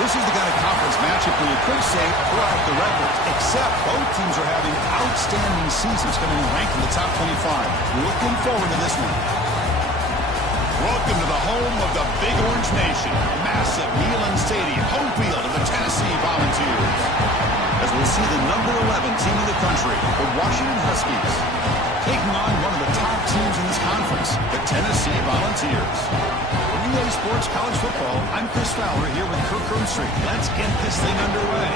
This is the kind of conference matchup where you could say throw out the records, except both teams are having outstanding seasons, coming in ranked in the top 25. Looking forward to this one. Welcome to the home of the Big Orange Nation. Massive Neyland Stadium, home field of the Tennessee Volunteers. As we'll see the number 11 team in the country, the Washington Huskies, taking on one of the top teams in this conference, the Tennessee Volunteers. Relay Sports College Football, I'm Chris Fowler here with Kirk Cronstreet. Let's get this thing underway.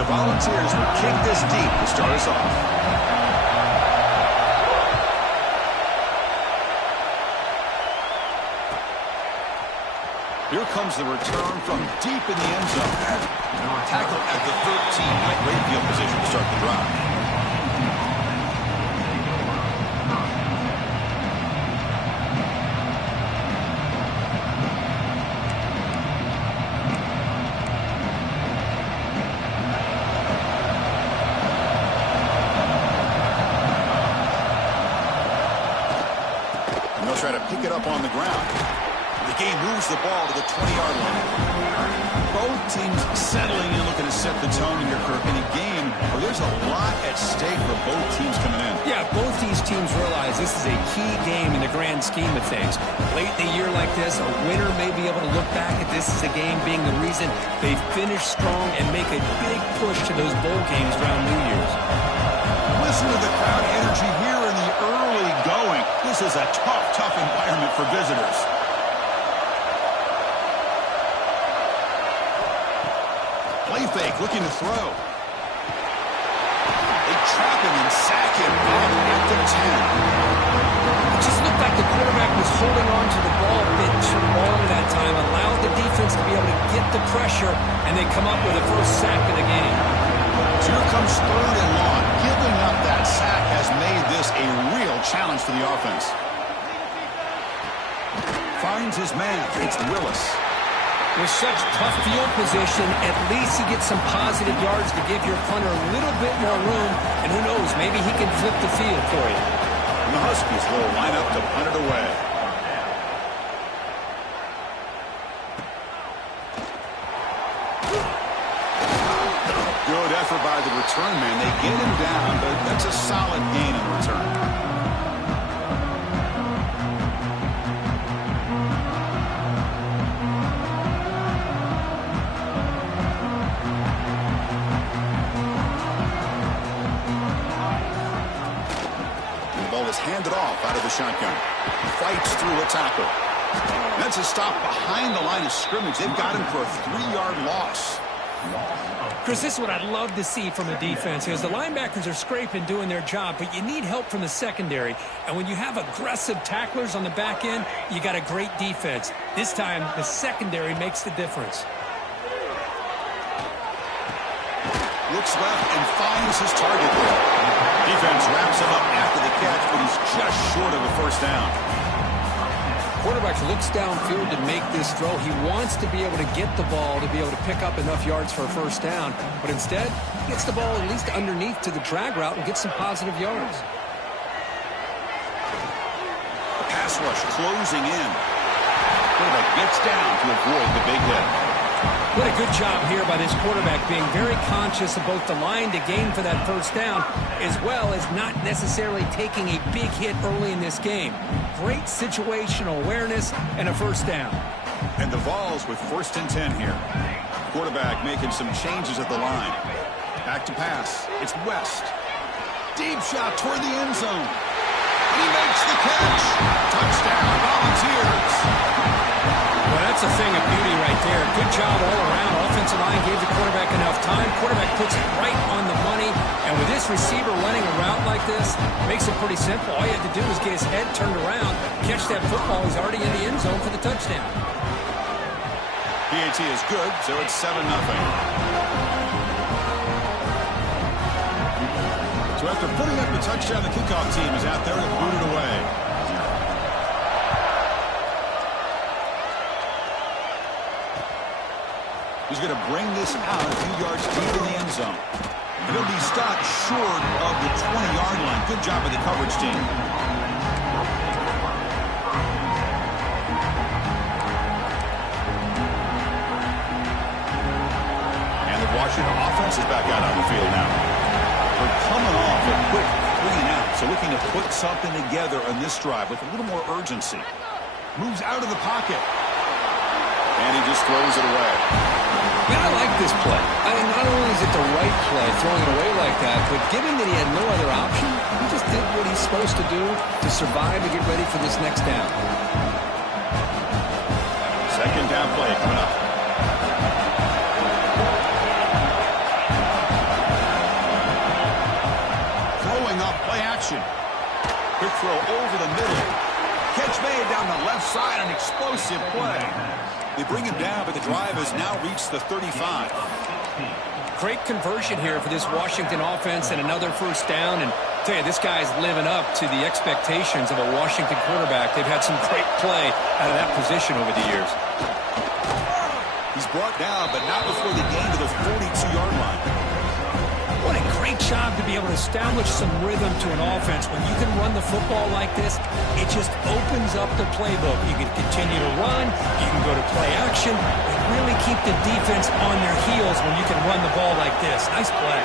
Volunteers will kick this deep to start us off. Here comes the return from deep in the end zone. Tackle at the 13. Great field position to start the drive. Try to pick it up on the ground. The game moves the ball to the 20-yard line. Both teams settling in, looking to set the tone here, Kirk, in a game where there's a lot at stake for both teams coming in. Yeah, both these teams realize this is a key game in the grand scheme of things. Late in a year like this, a winner may be able to look back at this as a game being the reason they finish strong and make a big push to those bowl games around New Year's. Listen to the crowd energy here in the early going. This is a tough environment for visitors. Play fake, looking to throw. They trap him and sack him at the 10. It just looked like the quarterback was holding on to the ball a bit too long that time, allowed the defense to be able to get the pressure, and they come up with the first sack of the game. So here comes 3rd and long. Giving up that sack has made this a real challenge for the offense. Finds his man. It's Willis. With such tough field position, at least he gets some positive yards to give your punter a little bit more room. And who knows, maybe he can flip the field for you. And the Huskies will line up to punt it away. Good effort by the return man. They get him down, but that's a solid gain in return. And the ball is handed off out of the shotgun. Fights through a tackle. That's a stop behind the line of scrimmage. They've got him for a 3-yard loss. Chris, this is what I'd love to see from a defense, because the linebackers are scraping, doing their job, but you need help from the secondary. And when you have aggressive tacklers on the back end, you got a great defense. This time, the secondary makes the difference. Looks left and finds his target there. Defense wraps him up after the catch, but he's just short of a first down. Quarterback looks downfield to make this throw. He wants to be able to get the ball to be able to pick up enough yards for a first down, but instead, he gets the ball at least underneath to the drag route and gets some positive yards. The pass rush closing in. Quarterback gets down to avoid the big hit. What a good job here by this quarterback, being very conscious of both the line to gain for that first down, as well as not necessarily taking a big hit early in this game. Great situational awareness and a first down. And the Vols with 1st and 10 here. Quarterback making some changes at the line. Back to pass. It's West. Deep shot toward the end zone. He makes the catch. Touchdown, Volunteers. Well, that's a thing of beauty right there. Good job all around. Offensive line gave the quarterback enough time. Quarterback puts it right on the money. And with this receiver running a route like this, makes it pretty simple. All you have to do is get his head turned around, catch that football. He's already in the end zone for the touchdown. PAT is good, so it's 7-0. So after putting up a touchdown, the kickoff team is out there to boot it away. He's going to bring this out a few yards deep in the end zone. He'll be stopped short of the 20-yard line. Good job by the coverage team. And the Washington offense is back out on the field now. They're coming off a quick 3 and out, so looking to put something together on this drive with a little more urgency. Moves out of the pocket. And he just throws it away. Yeah, I like this play. I mean, not only is it the right play, throwing it away like that, but given that he had no other option, he just did what he's supposed to do to survive and get ready for this next down. Second down play coming up. Throwing up, play action. Quick throw over the middle. Catch made down the left side, an explosive play. They bring him down, but the drive has now reached the 35. Great conversion here for this Washington offense and another first down. And I tell you, this guy's living up to the expectations of a Washington quarterback. They've had some great play out of that position over the years. He's brought down, but not before they gain to the 42-yard line. What a great job to be able to establish some rhythm to an offense. When you can run the football like this, it just opens up the playbook. You can continue to run, you can go to play action, and really keep the defense on their heels when you can run the ball like this. Nice play.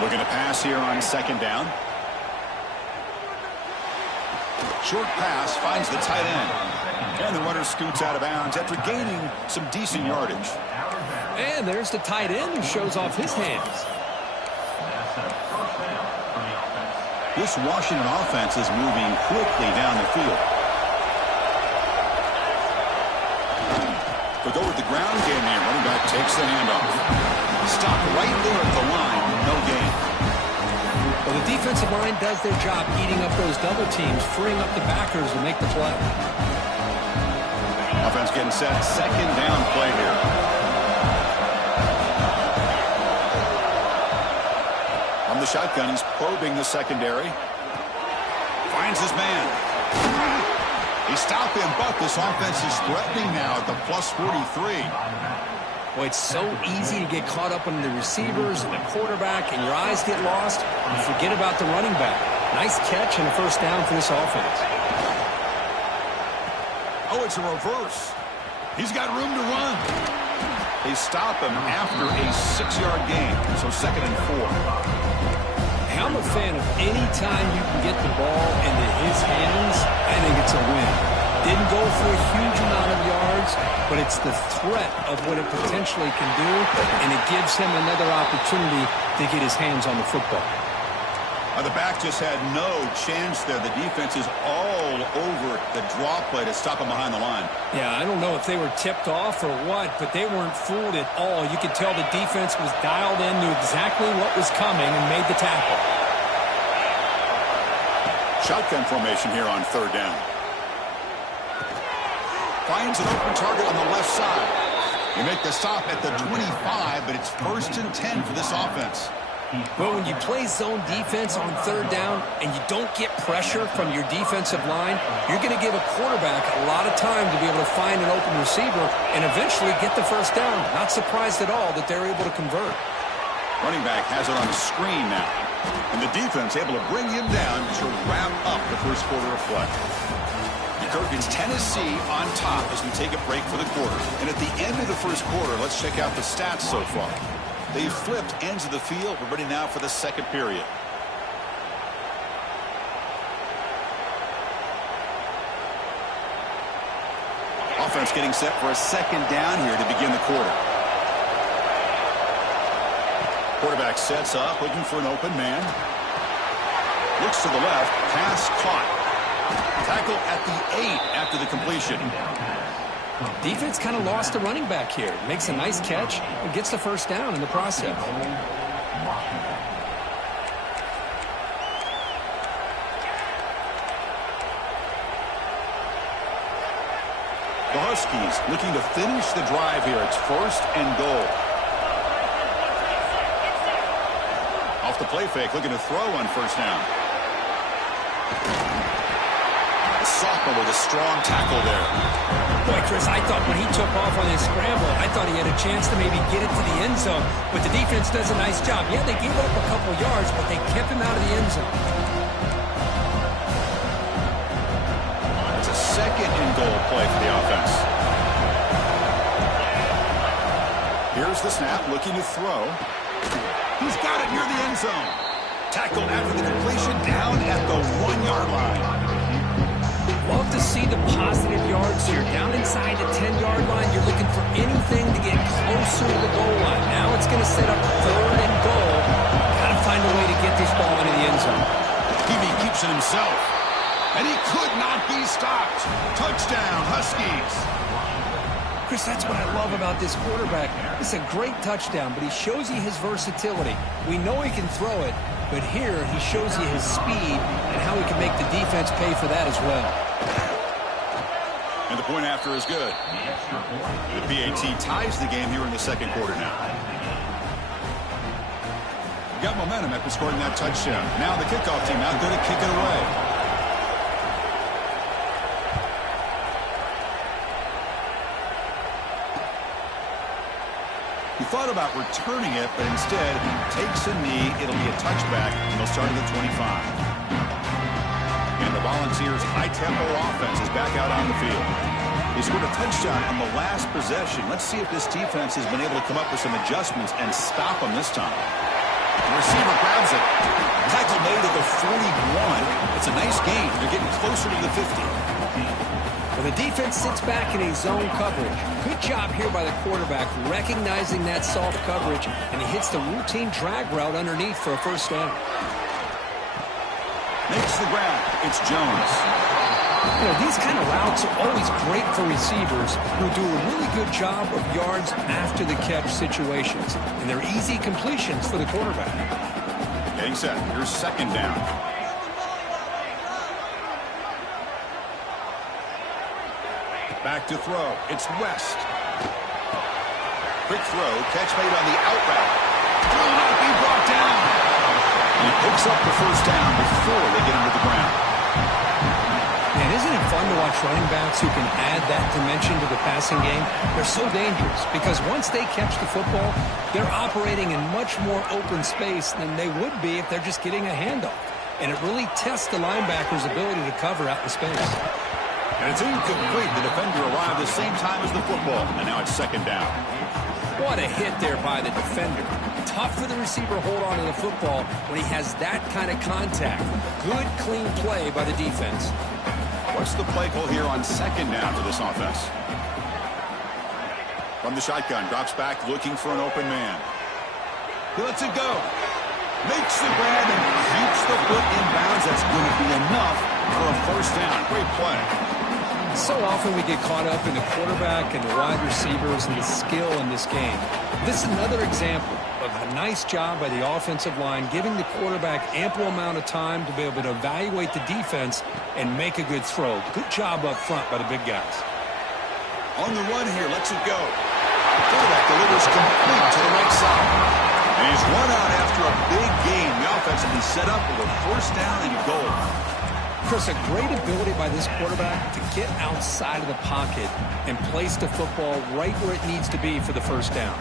Looking to pass here on second down. Short pass finds the tight end. And the runner scoots out of bounds after gaining some decent yardage. And there's the tight end who shows off his hands. This Washington offense is moving quickly down the field. But go with the ground game here. Running back takes the handoff. Stop right there at the line. No gain. Well, the defensive line does their job eating up those double teams, freeing up the backers to make the play. Offense getting set. Second down play here. From the shotgun, he's probing the secondary. Finds his man. He stopped him, but this offense is threatening now at the plus 43. Boy, it's so easy to get caught up on the receivers and the quarterback, and your eyes get lost. You forget about the running back. Nice catch and a first down for this offense. Oh, it's a reverse. He's got room to run. They stop him after a 6-yard gain, so 2nd and 4. I'm a fan of any time you can get the ball into his hands. I think it's a win. Didn't go for a huge amount of yards, but it's the threat of what it potentially can do, and it gives him another opportunity to get his hands on the football. The back just had no chance there. The defense is all over the draw play to stop him behind the line. Yeah, I don't know if they were tipped off or what, but they weren't fooled at all. You could tell the defense was dialed in, knew exactly what was coming, and made the tackle. Shotgun formation here on third down. Finds an open target on the left side. They make the stop at the 25, but it's 1st and 10 for this offense. Well, when you play zone defense on third down and you don't get pressure from your defensive line, you're going to give a quarterback a lot of time to be able to find an open receiver and eventually get the first down. Not surprised at all that they're able to convert. Running back has it on the screen now. And the defense able to bring him down to wrap up the first quarter of play. Kirk, it's Tennessee on top as we take a break for the quarter. And at the end of the first quarter, let's check out the stats so far. They've flipped ends of the field. We're ready now for the second period. Offense getting set for a second down here to begin the quarter. Quarterback sets up, looking for an open man. Looks to the left, pass caught. Tackle at the 8 after the completion. Defense kind of lost the running back here. Makes a nice catch and gets the first down in the process. The Huskies looking to finish the drive here. It's 1st and goal. Off the play fake, looking to throw on first down. The sophomore with a strong tackle there. Boy, Chris, I thought when he took off on his scramble, I thought he had a chance to maybe get it to the end zone. But the defense does a nice job. Yeah, they gave up a couple yards, but they kept him out of the end zone. It's a second and goal play for the offense. Here's the snap, looking to throw. He's got it near the end zone. Tackled after the completion, down at the 1-yard line. Love to see the positive yards here. Down inside the 10-yard line, you're looking for anything to get closer to the goal line. Now it's going to set up third and goal. Got to find a way to get this ball into the end zone. Peavy keeps it himself. And he could not be stopped. Touchdown, Huskies. Chris, that's what I love about this quarterback. It's a great touchdown, but he shows you his versatility. We know he can throw it, but here he shows you his speed and how he can make the defense pay for that as well. And the point after is good. The PAT ties the game here in the second quarter now. Got momentum after scoring that touchdown. Now the kickoff team out there to kick it away. He thought about returning it, but instead takes a knee. It'll be a touchback, and they'll start at the 25. And the Volunteers' high-tempo offense is back out on the field. They scored a touchdown on the last possession. Let's see if this defense has been able to come up with some adjustments and stop them this time. The receiver grabs it. Tackle made at the 41. It's a nice gain. They're getting closer to the 50. Well, the defense sits back in a zone coverage. Good job here by the quarterback, recognizing that soft coverage, and he hits the routine drag route underneath for a first down. Makes the grab. It's Jones. You know, these kind of routes are always great for receivers who do a really good job of yards after the catch situations, and they're easy completions for the quarterback. Getting set. Here's second down. Back to throw. It's West. Quick throw. Catch made on the out route. Will not be brought down. And he picks up the first down before they get him to the ground. Man, isn't it fun to watch running backs who can add that dimension to the passing game? They're so dangerous because once they catch the football, they're operating in much more open space than they would be if they're just getting a handoff. And it really tests the linebacker's ability to cover out in space. And it's incomplete. The defender arrived the same time as the football. And now it's second down. What a hit there by the defender. Tough for the receiver to hold on to the football when he has that kind of contact. Good, clean play by the defense. What's the play call here on second down for this offense? From the shotgun, drops back, looking for an open man. He lets it go. Makes the grab and keeps the foot in bounds. That's going to be enough for a first down. Great play. So often we get caught up in the quarterback and the wide receivers and the skill in this game. This is another example of a nice job by the offensive line, giving the quarterback ample amount of time to be able to evaluate the defense and make a good throw. Good job up front by the big guys. On the run here, lets it go. Quarterback delivers complete to the right side. And he's run out after a big game. The offense will be set up with a first down and a goal. Chris, a great ability by this quarterback to get outside of the pocket and place the football right where it needs to be for the first down.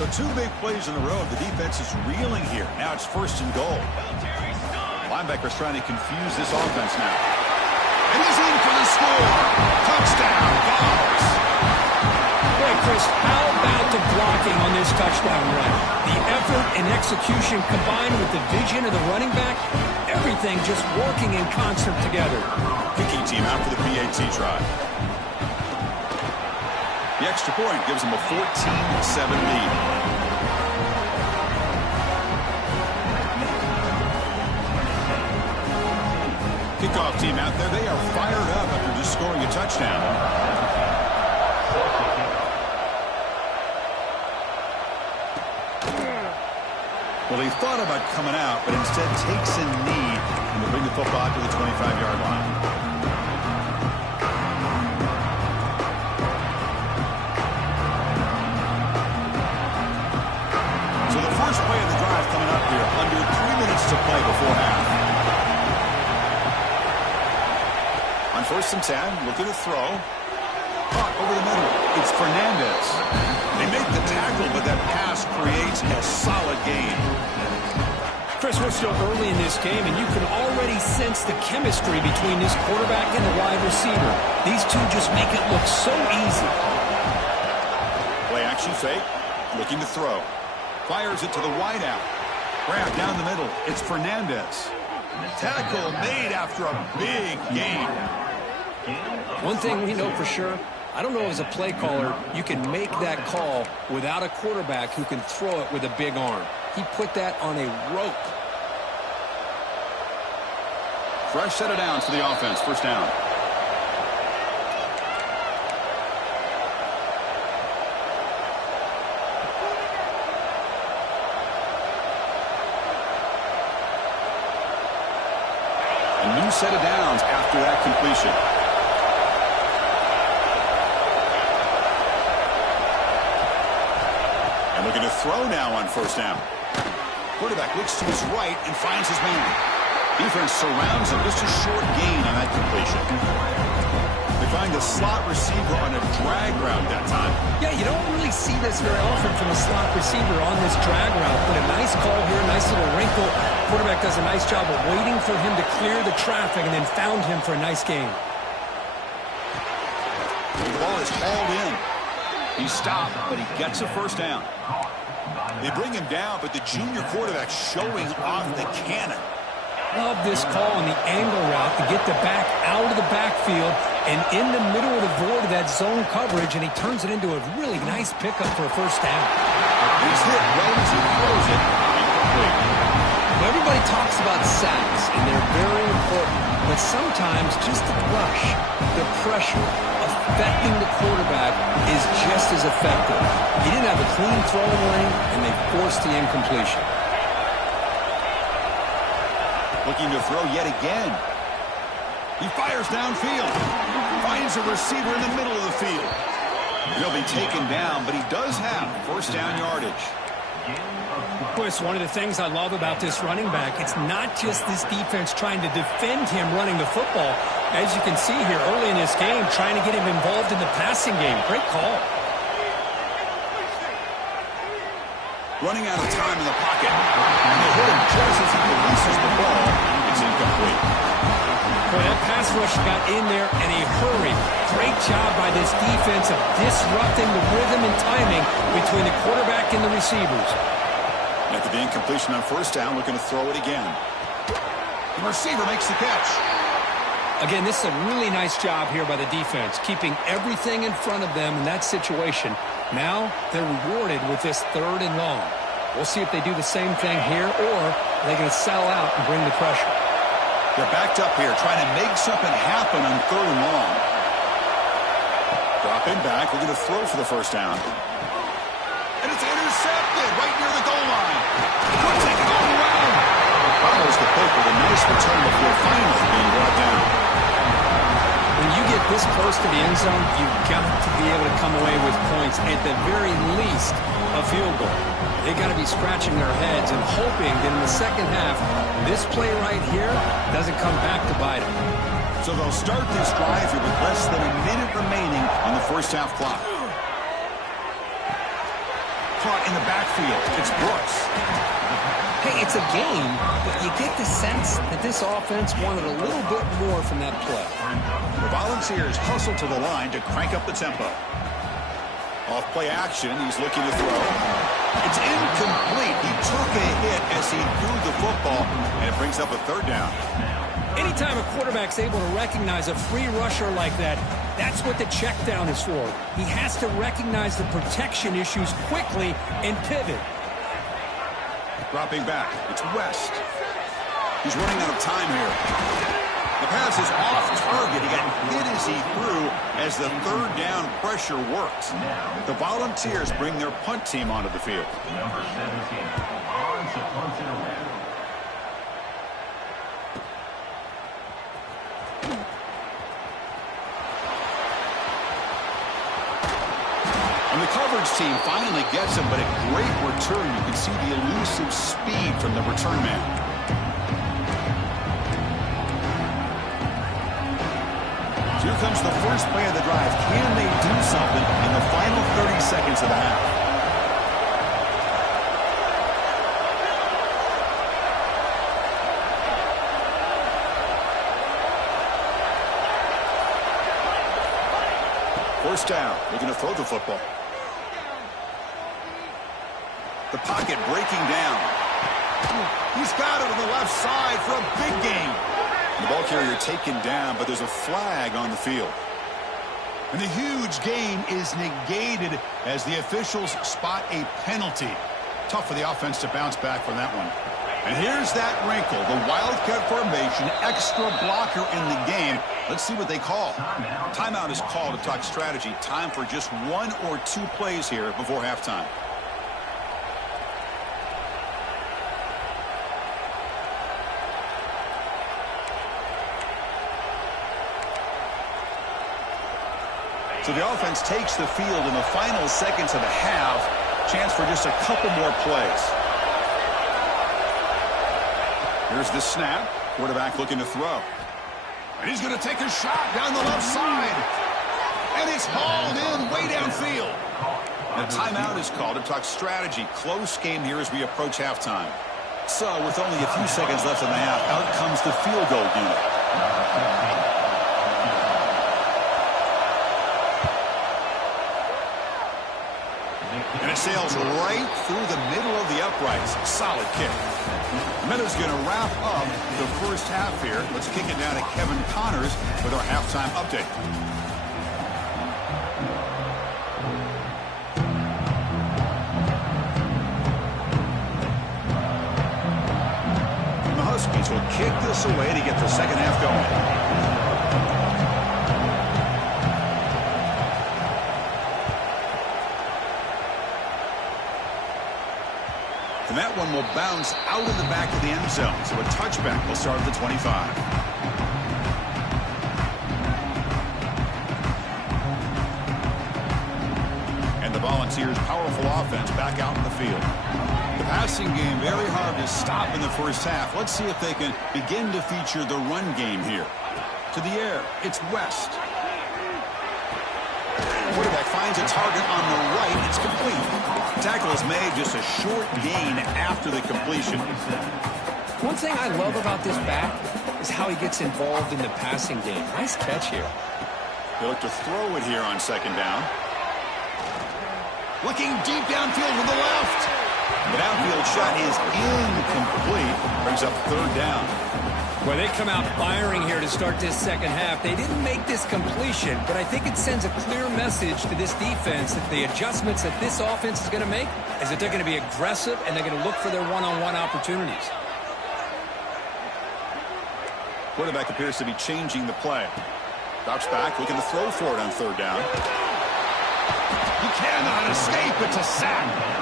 So two big plays in a row. The defense is reeling here. Now it's first and goal. Linebacker's trying to confuse this offense now. And he's in for the score. Touchdown, Vols. Boy, Chris, how about the blocking on this touchdown run? The effort and execution combined with the vision of the running back, everything just working in concert together. Kicking team out for the PAT try. The extra point gives them a 14-7 lead. Kickoff team out there. They are fired up after just scoring a touchdown. Well, he thought about coming out, but instead takes a knee and will bring the football to the 25-yard line. to play before half. On 1st and 10, looking to throw. Caught over the middle. It's Fernandez. They make the tackle, but that pass creates a solid gain. Chris, we're still early in this game, and you can already sense the chemistry between this quarterback and the wide receiver. These two just make it look so easy. Play action fake. Looking to throw. Fires it to the wideout. Grab down the middle. It's Fernandez. Tackle made after a big gain. One thing we know for sure, I don't know as a play caller, you can make that call without a quarterback who can throw it with a big arm. He put that on a rope. Fresh set of downs for the offense. 1st down. A new set of downs after that completion. And looking to throw now on 1st down. Quarterback looks to his right and finds his man. Defense surrounds him. Just a short gain on that completion. They find the slot receiver on a drag route that time. Yeah, you don't really see this very often from a slot receiver on this drag route. But a nice call here, nice little wrinkle. Quarterback does a nice job of waiting for him to clear the traffic and then found him for a nice gain. The ball is hauled in. He stopped, but he gets a 1st down. They bring him down, but the junior quarterback showing off the cannon. Love this call on the angle route to get the back out of the backfield and in the middle of the void of that zone coverage, and he turns it into a really nice pickup for a 1st down. He's hit well as he throws it. Incomplete. Well, everybody talks about sacks, and they're very important, but sometimes just the rush, the pressure, affecting the quarterback is just as effective. He didn't have a clean throwing lane, and they forced the incompletion. Looking to throw yet again. He fires downfield. Finds a receiver in the middle of the field. He'll be taken down, but he does have 1st down yardage. Chris, one of the things I love about this running back, it's not just this defense trying to defend him running the football. As you can see here early in this game, trying to get him involved in the passing game. Great call. Running out of time in the pocket. And they hit him just as he releases the ball. It's incomplete. Boy, that pass rush got in there in a hurry. Great job by this defense of disrupting the rhythm and timing between the quarterback and the receivers. After the incompletion on 1st down, looking to throw it again. The receiver makes the catch. Again, this is a really nice job here by the defense, keeping everything in front of them in that situation. Now they're rewarded with this 3rd and long. We'll see if they do the same thing here, or are they going to sell out and bring the pressure. They're backed up here, trying to make something happen on 3rd and long. Dropping back, looking to throw for the 1st down. And it's intercepted right near the goal line. Could take it all around. Follows the pick with a nice return before finally being brought down. When you get this close to the end zone, you've got to be able to come away with points, at the very least, a field goal. They got to be scratching their heads and hoping that in the 2nd half, this play right here doesn't come back to bite them. So they'll start this drive here with less than a minute remaining on the 1st half clock. Caught in the backfield. It's Brooks. Hey, it's a game, but you get the sense that this offense wanted a little bit more from that play. The Volunteers hustle to the line to crank up the tempo. Off play action, he's looking to throw. It's incomplete. He took a hit as he threw the football, and it brings up a 3rd down. Anytime a quarterback's able to recognize a free rusher like that, that's what the check down is for. He has to recognize the protection issues quickly and pivot. Dropping back, it's West. He's running out of time here. The pass is off target. He got hit as he threw as the 3rd down pressure worked. The Volunteers bring their punt team onto the field. Number 17 on to punt it away. And the coverage team finally gets him, but a great return. You can see the elusive speed from the return man. First play of the drive. Can they do something in the final 30 seconds of the half? First down. Looking to throw the football. The pocket breaking down. He's got it on the left side for a big gain. The ball carrier taken down, but there's a flag on the field. And the huge gain is negated as the officials spot a penalty. Tough for the offense to bounce back from that one. And here's that wrinkle, the wildcat formation, extra blocker in the game. Let's see what they call. Timeout is called to talk strategy. Time for just 1 or 2 plays here before halftime. So the offense takes the field in the final seconds of the half. Chance for just a couple more plays. Here's the snap. Quarterback looking to throw. And he's going to take a shot down the left side. And it's hauled in way downfield. The timeout is called to talk strategy. Close game here as we approach halftime. So with only a few seconds left in the half, out comes the field goal unit. And it sails right through the middle of the uprights. Solid kick. Meadows going to wrap up the first half here. Let's kick it down to Kevin Connors with our halftime update. And the Huskies will kick this away to get the second half going. And that one will bounce out of the back of the end zone. So a touchback will start at the 25. And the Volunteers' powerful offense back out in the field. The passing game very hard to stop in the first half. Let's see if they can begin to feature the run game here. To the air, it's West. Quarterback finds a target on the right. It's complete. Tackle is made, just a short gain after the completion. One thing I love about this back is how he gets involved in the passing game. Nice catch here. They look to throw it here on second down. Looking deep downfield with the left. The downfield shot is incomplete. Brings up third down. Well, they come out firing here to start this second half. They didn't make this completion, but I think it sends a clear message to this defense that the adjustments that this offense is going to make is that they're going to be aggressive and they're going to look for their one-on-one opportunities. Quarterback appears to be changing the play. Drops back, looking to throw for it on third down. He cannot escape. It's a sack.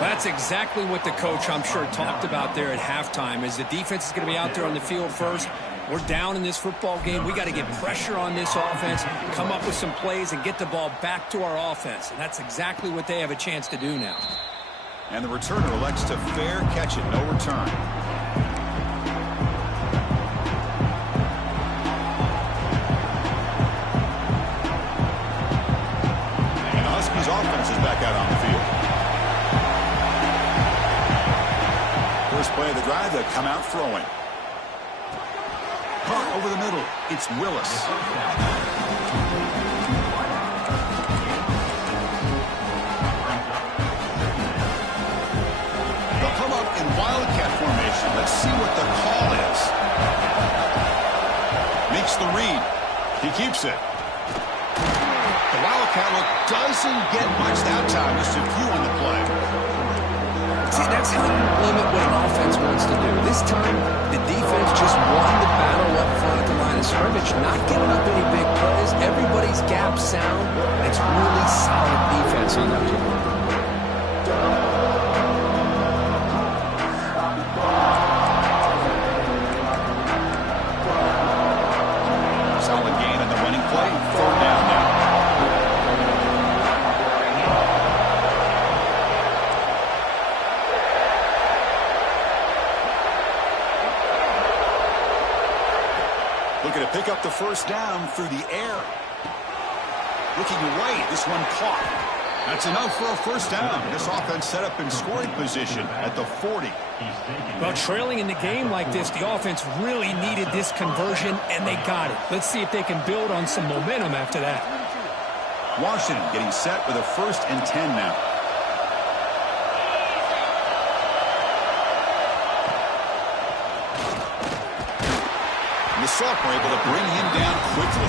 That's exactly what the coach, I'm sure, talked about there at halftime, is the defense is going to be out there on the field first. We're down in this football game. We got to get pressure on this offense, come up with some plays, and get the ball back to our offense. And that's exactly what they have a chance to do now. And the returner elects to fair catch it. No return. And the Huskies offense is back out on the field. First play of the drive, they come out throwing. Caught over the middle. It's Willis. They'll come up in wildcat formation. Let's see what the call is. Makes the read. He keeps it. The wildcat look doesn't get much that time. Just a few on the play. See, that's how you limit what an offense wants to do. This time, the defense just won the battle up front at the line of scrimmage, not giving up any big plays. Everybody's gap sound. It's really solid defense on that team. Solid gain on the running play. Third down now. Looking to pick up the first down through the air. looking right. This one caught. That's enough for a first down. This offense set up in scoring position at the 40. Well, trailing in the game like this, the offense really needed this conversion, and they got it. Let's see if they can build on some momentum after that. Washington getting set with a 1st and 10 now. And the Soft were able to bring him down quickly.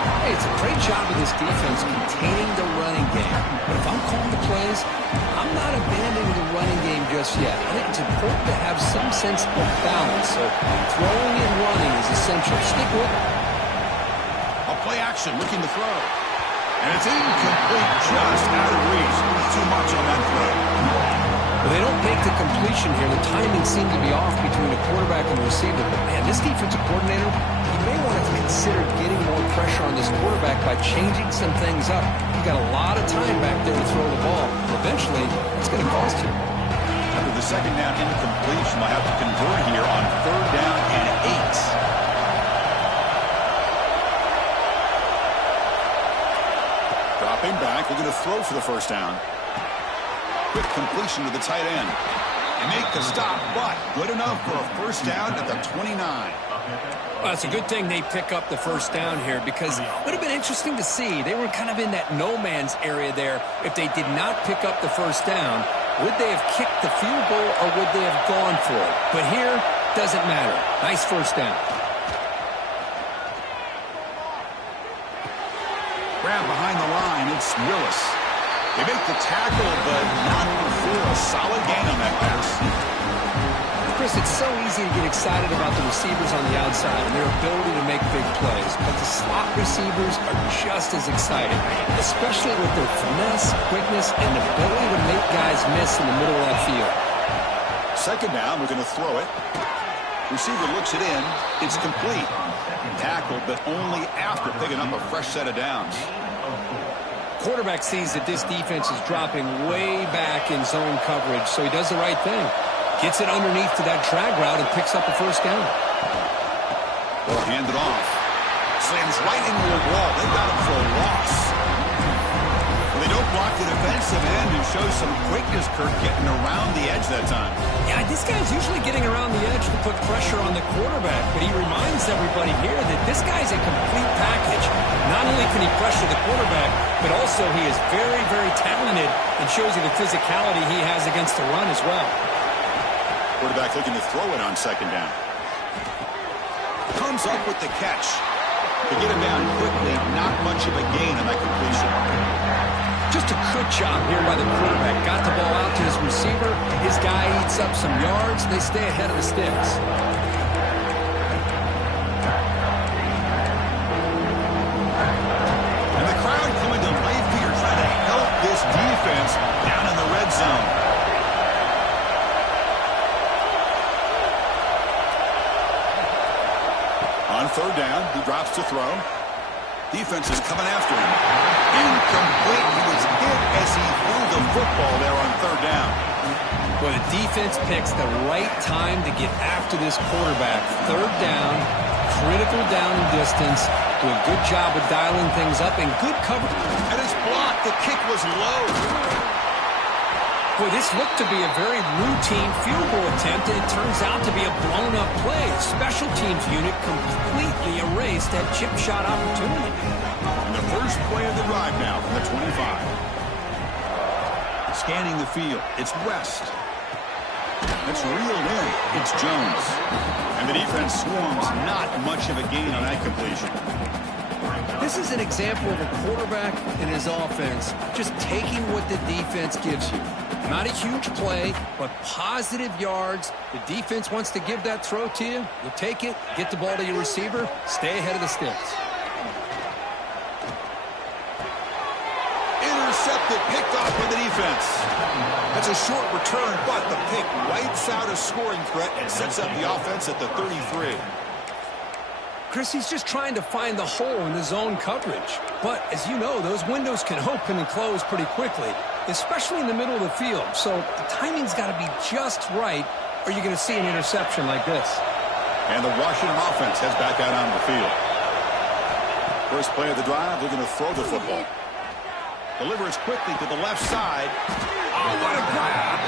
Hey, it's a great job of this defense containing the running game. But if I'm calling the plays, I'm not abandoning the running game just yet. I think it's important to have some sense of balance. So throwing and running is essential. Stick with it. A play action looking to throw. And it's incomplete, just out of reach. Too much on that throw. Well, they don't make the completion here. The timing seemed to be off between the quarterback and the receiver. But, man, this defensive coordinator, he may want to consider getting more pressure on this quarterback by changing some things up. He got a lot of time back there to throw the ball. Eventually, it's going to cost you. After the second down incompletion, they'll have to convert here on 3rd down and 8. Dropping back, looking to throw for the first down. Quick completion to the tight end. They make the stop, but good enough for a first down at the 29. Well, it's a good thing they pick up the first down here because it would have been interesting to see. They were kind of in that no-man's area there. If they did not pick up the first down, would they have kicked the field goal or would they have gone for it? But here, doesn't matter. Nice first down. Grab behind the line, it's Willis. They make the tackle, but not before a solid gain on that pass. Chris, it's so easy to get excited about the receivers on the outside and their ability to make big plays, but the slot receivers are just as exciting, especially with their finesse, quickness, and ability to make guys miss in the middle of that field. Second down, we're going to throw it. Receiver looks it in. It's complete. Tackled, but only after picking up a fresh set of downs. Quarterback sees that this defense is dropping way back in zone coverage, so he does the right thing. Gets it underneath to that drag route and picks up a first down. Well, hand it off. Slams right into a wall. They got him for a loss. Well, they don't block the defensive end and show some quickness, Kirk, getting around the edge that time. Yeah, this guy's usually getting around the edge to put pressure on the quarterback, but he reminds everybody here that this guy's a complete package. Not only can he pressure the quarterback, but also he is very, very talented and shows you the physicality he has against the run as well. Quarterback looking to throw it on second down. Comes up with the catch. To get him down quickly, not much of a gain on that completion. Just a good job here by the quarterback. Got the ball out to his receiver. His guy eats up some yards. They stay ahead of the sticks. And the crowd coming to life here, trying to help this defense down in the red zone. On 3rd down, he drops to throw. Defense is coming after him. Incomplete. He was hit as he threw the football there on 3rd down. Well, the defense picks the right time to get after this quarterback. 3rd down, critical down and distance. Do a good job of dialing things up and good coverage. And it's blocked. The kick was low. Boy, this looked to be a very routine field goal attempt, and it turns out to be a blown-up play. Special teams unit completely erased that chip shot opportunity. And the first play of the drive now from the 25. Scanning the field, it's West. That's reeled in. It's Jones. And the defense swarms, not much of a gain on that completion. This is an example of a quarterback and his offense just taking what the defense gives you. Not a huge play, but positive yards. The defense wants to give that throw to you. You take it, get the ball to your receiver, stay ahead of the sticks. Intercepted, picked off by the defense. That's a short return, but the pick wipes out a scoring threat and sets up the offense at the 33. Chris, he's just trying to find the hole in the zone coverage. But, as you know, those windows can open and close pretty quickly, especially in the middle of the field. So the timing's got to be just right, or you're going to see an interception like this. And the Washington offense heads back out on the field. First play of the drive, they're going to throw the football. Delivers quickly to the left side. Oh, what a grab!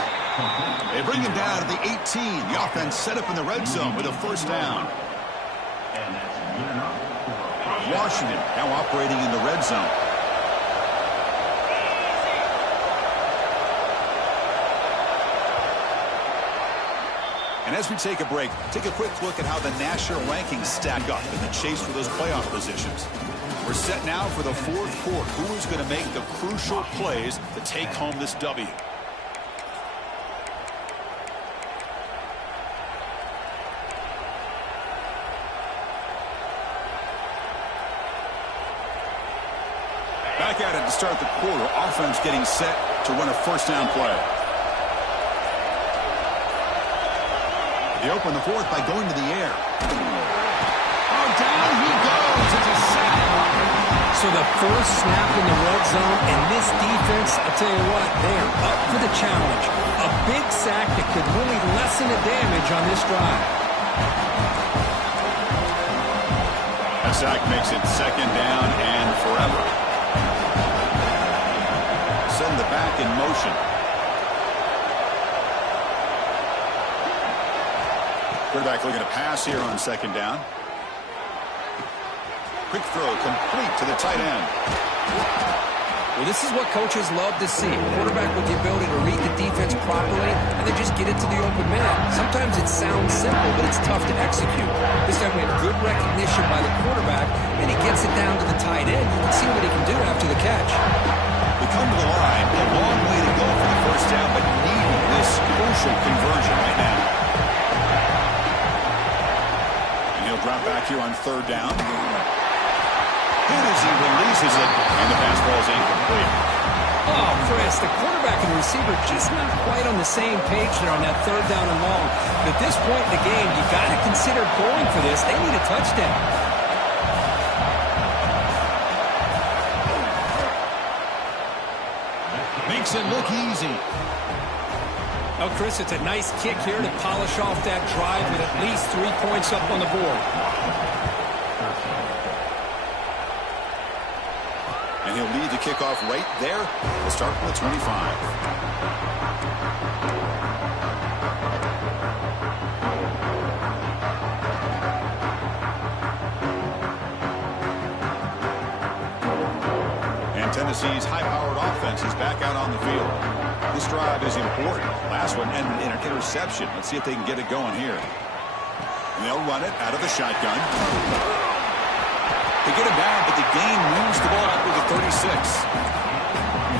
They bring him down to the 18. The offense set up in the red zone with a first down. And that's good enough. Washington now operating in the red zone. And as we take a break, take a quick look at how the national rankings stack up in the chase for those playoff positions. We're set now for the fourth quarter. Who is going to make the crucial plays to take home this W? Back at it to start the quarter. Offense getting set to run a first down play. They open the fourth by going to the air. Oh, down he goes. It's a sack. So the first snap in the red zone, and this defense, I'll tell you what, they are up for the challenge. A big sack that could really lessen the damage on this drive. That sack makes it second down and forever. Send the back in motion. Quarterback looking to pass here on second down. Quick throw complete to the tight end. Well, this is what coaches love to see. Quarterback with the ability to read the defense properly and then just get it to the open man. Sometimes it sounds simple, but it's tough to execute. This time we have good recognition by the quarterback, and he gets it down to the tight end. You can see what he can do after the catch. We come to the line. A long way to go for the first down, but needing this crucial conversion right now. Drop back here on third down. Good as he releases it, and the pass ball is incomplete. Oh, Chris, the quarterback and the receiver just not quite on the same page there on that third down and long. But at this point in the game, you got to consider going for this. They need a touchdown. Makes it look easy. Oh, Chris, it's a nice kick here to polish off that drive with at least 3 points up on the board. And he'll lead the kickoff right there. We'll start from the 25. And Tennessee's high-powered offense is back out on the field. This drive is important. Last one ended in an interception. Let's see if they can get it going here. And they'll run it out of the shotgun. They get it down, but the game moves the ball up with a 36.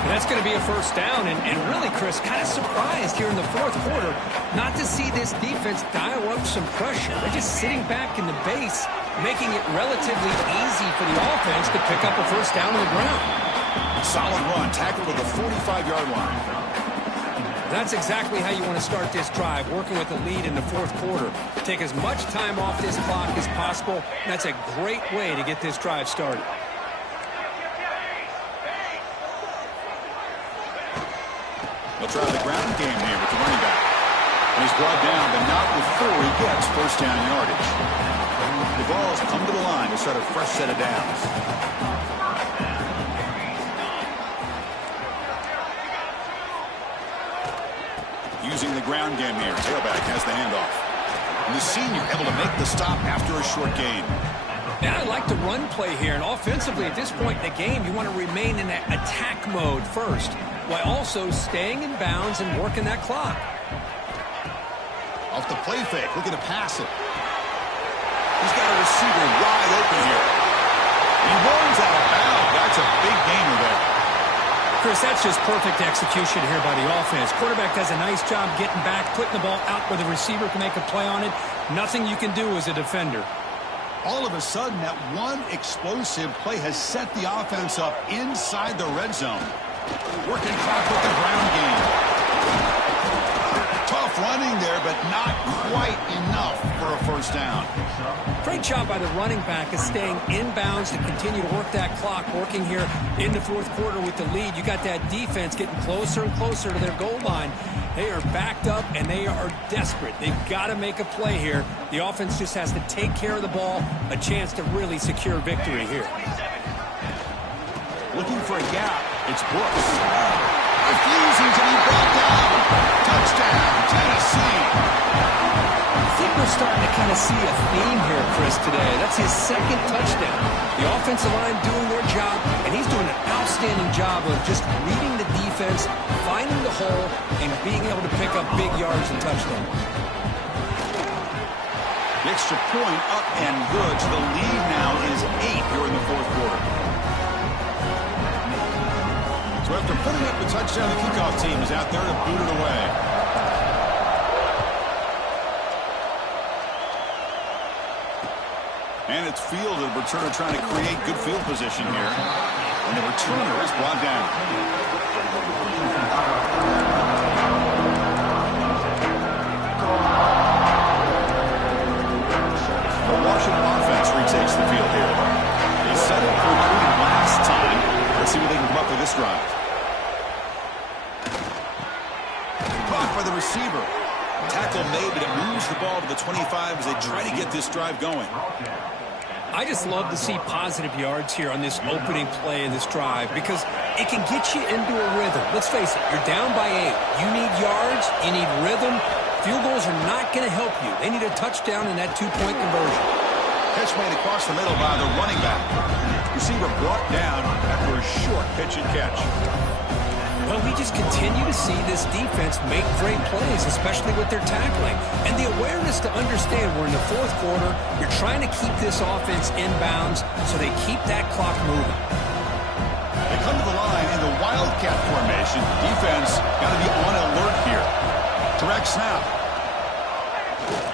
And that's going to be a first down. And really, Chris, kind of surprised here in the fourth quarter not to see this defense dial up some pressure. They're just sitting back in the base, making it relatively easy for the offense to pick up a first down on the ground. Solid run, tackled to the 45-yard line. That's exactly how you want to start this drive, working with the lead in the fourth quarter. Take as much time off this clock as possible. That's a great way to get this drive started. They'll try the ground game here with the running back. And he's brought down, but not before he gets first down yardage. The ball's come to the line to start a fresh set of downs. Using the ground game here. Tailback has the handoff. And the senior able to make the stop after a short gain. Yeah, I like the run play here. And offensively, at this point in the game, you want to remain in that attack mode first, while also staying in bounds and working that clock. Off the play fake, looking to pass it. He's got a receiver wide open here. He runs out of bounds. That's a big gainer there. Chris, that's just perfect execution here by the offense. Quarterback does a nice job getting back, putting the ball out where the receiver can make a play on it. Nothing you can do as a defender. All of a sudden, that one explosive play has set the offense up inside the red zone. Working clock with the ground game. Tough running there, but not quite enough for a first down. Great job by the running back of staying inbounds to continue to work that clock, working here in the fourth quarter with the lead. You got that defense getting closer and closer to their goal line. They are backed up, and they are desperate. They've got to make a play here. The offense just has to take care of the ball, a chance to really secure victory here. Looking for a gap. It's Brooks. Refusing to be brought down. Touchdown, Tennessee. I think we're starting to kind of see a theme here, Chris, today. That's his second touchdown. The offensive line doing their job, and he's doing an outstanding job of just reading the defense, finding the hole, and being able to pick up big yards and touchdowns. The extra point up and good. So the lead now is 8 here in the fourth quarter. So after putting up the touchdown, the kickoff team is out there to boot it away. And it's fielded. Returner trying to create good field position here. And the returner is brought down. The Washington offense retakes the field here. They set it for recruiting last time. Let's see what they can come up with this drive. Caught by the receiver. Tackle made, but it moves the ball to the 25 as they try to get this drive going. I just love to see positive yards here on this opening play of this drive because it can get you into a rhythm. Let's face it, you're down by 8. You need yards, you need rhythm. Field goals are not going to help you. They need a touchdown in that two-point conversion. Catch made across the middle by the running back. Receiver brought down after a short pitch and catch. Well, we just continue to see this defense make great plays, especially with their tackling. And the awareness to understand we're in the fourth quarter, you're trying to keep this offense in bounds so they keep that clock moving. They come to the line in the Wildcat formation. Defense got to be on alert here. Direct snap.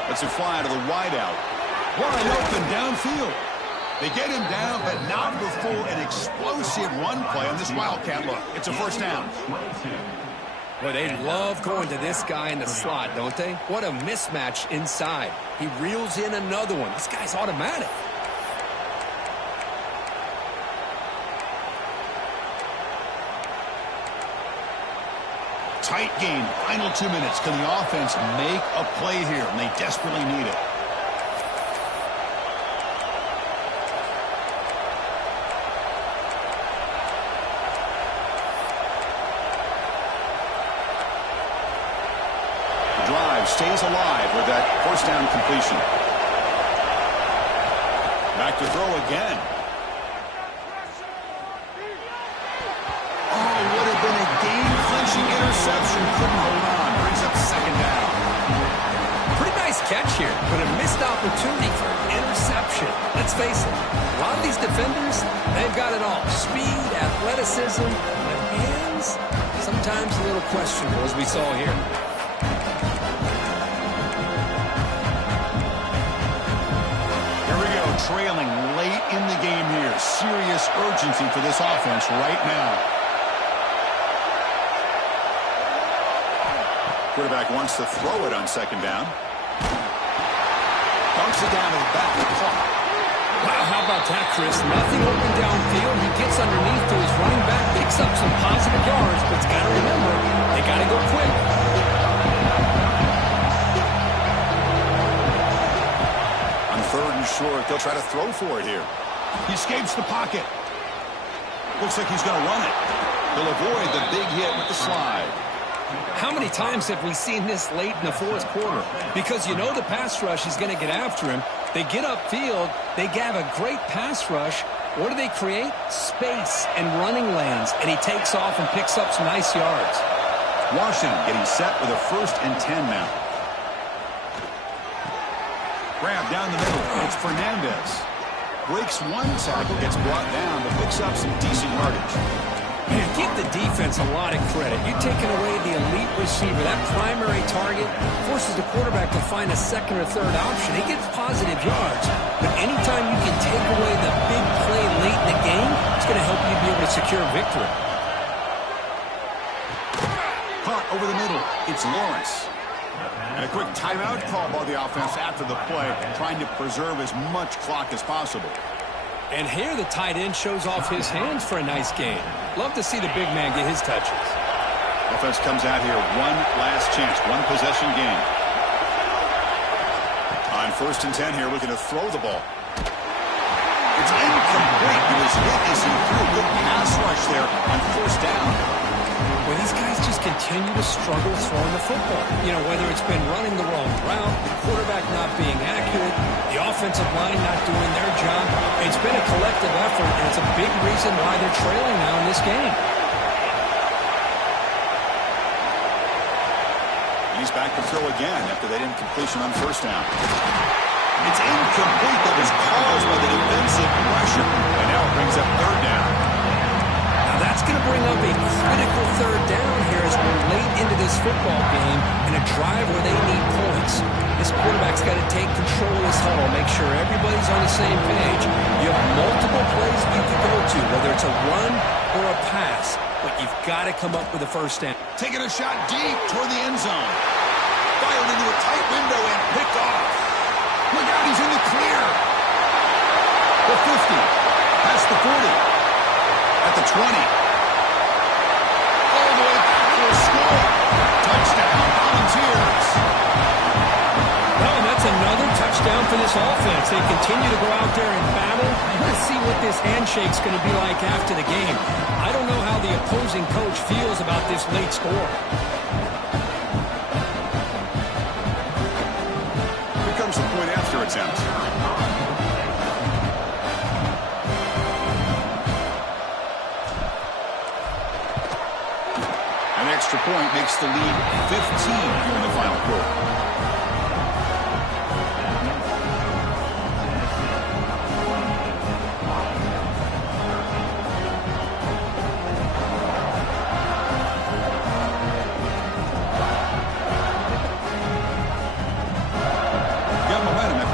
Lets it fly to the wideout. Wide open downfield. They get him down, but not before an explosive run play on this Wildcat look. It's a first down. Well, they love going to this guy in the slot, don't they? What a mismatch inside. He reels in another one. This guy's automatic. Tight game. Final 2 minutes. Can the offense make a play here? And they desperately need it. Stays alive with that first down completion. Back to throw again. Oh, would have been a game-clinching interception. Couldn't hold on. Brings up second down. Pretty nice catch here, but a missed opportunity for an interception. Let's face it, a lot of these defenders, they've got it all. Speed, athleticism, and hands, sometimes a little questionable, as we saw here. Trailing late in the game here. Serious urgency for this offense right now. Quarterback wants to throw it on second down. Dumps it down to the back of the clock. Wow, how about that, Chris? Nothing open downfield. He gets underneath to his running back, picks up some positive yards, but it's got to remember, they got to go quick. Third and short. They'll try to throw for it here. He escapes the pocket. Looks like he's going to run it. He'll avoid the big hit with the slide. How many times have we seen this late in the fourth quarter? Because you know the pass rush is going to get after him. They get upfield. They have a great pass rush. What do they create? Space and running lanes. And he takes off and picks up some nice yards. Washington getting set with a 1st and 10 now. Grab down the middle. It's Fernandez. Breaks one tackle, gets brought down, but picks up some decent yardage. Man, give the defense a lot of credit. You're taking away the elite receiver. That primary target forces the quarterback to find a second or third option. He gets positive yards, but anytime you can take away the big play late in the game, it's going to help you be able to secure a victory. Caught over the middle. It's Lawrence. And a quick timeout call by the offense after the play, trying to preserve as much clock as possible. And here the tight end shows off his hands for a nice gain. Love to see the big man get his touches. Offense comes out here. One last chance. One possession game. On 1st and 10 here, looking to throw the ball. It's incomplete. He was hit as he threw a good pass rush there on 1st down. Well, these guys just continue to struggle throwing the football. You know, whether it's been running the wrong route, the quarterback not being accurate, the offensive line not doing their job. It's been a collective effort, and it's a big reason why they're trailing now in this game. He's back to throw again after that incompletion on 1st down. It's incomplete. That was caused by the defensive pressure. And now it brings up 3rd down. Now that's going to bring up a critical 3rd down here as we're late into this football game in a drive where they need points. This quarterback's got to take control of this huddle, make sure everybody's on the same page. You have multiple plays you can go to, whether it's a run or a pass, but you've got to come up with a 1st down. Taking a shot deep toward the end zone. Fired into a tight window and picked off. Look out, he's in the clear. The 50, past the 40, at the 20. All the way back for a score. Touchdown, Volunteers. Well, and that's another touchdown for this offense. They continue to go out there and battle. Let's see what this handshake's going to be like after the game. I don't know how the opposing coach feels about this late score. Here comes the point after attempt. An extra point makes the lead 15 here in the final quarter.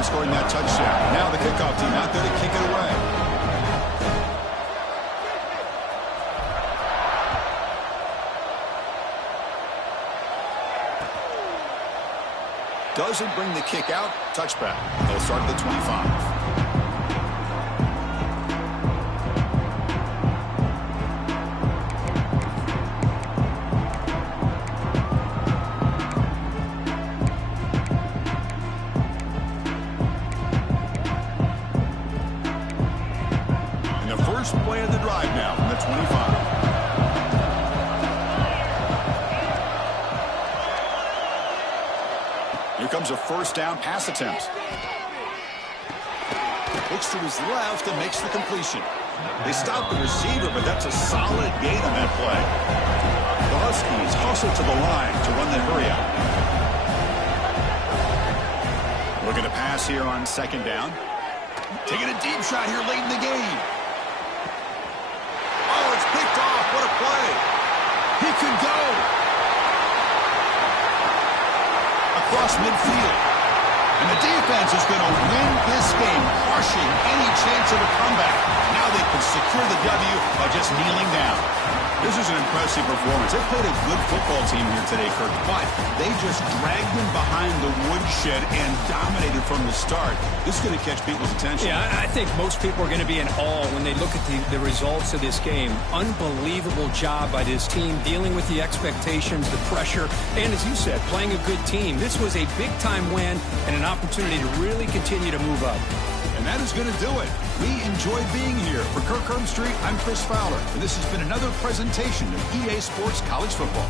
Scoring that touchdown. Now the kickoff team out there to kick it away. Doesn't bring the kick out. Touchback. They'll start at the 25. First play of the drive now from the 25. Here comes a 1st down pass attempt. Looks to his left and makes the completion. They stop the receiver, but that's a solid gain on that play. The Huskies hustle to the line to run the hurry out. Looking to pass here on 2nd down. Taking a deep shot here late in the game. Picked off. What a play. He could go. Across midfield. And the defense is going to win this game, crushing any chance of a comeback. Now they can secure the W by just kneeling down. This is an impressive performance. They played a good football team here today, Kirk, but they just dragged them behind the woodshed and dominated from the start. This is going to catch people's attention. Yeah, I think most people are going to be in awe when they look at the results of this game. Unbelievable job by this team, dealing with the expectations, the pressure, and as you said, playing a good team. This was a big-time win and an opportunity to really continue to move up. And that is going to do it. We enjoyed being here. For Kirk Herbstreit, I'm Chris Fowler, and this has been another presentation of EA Sports College Football.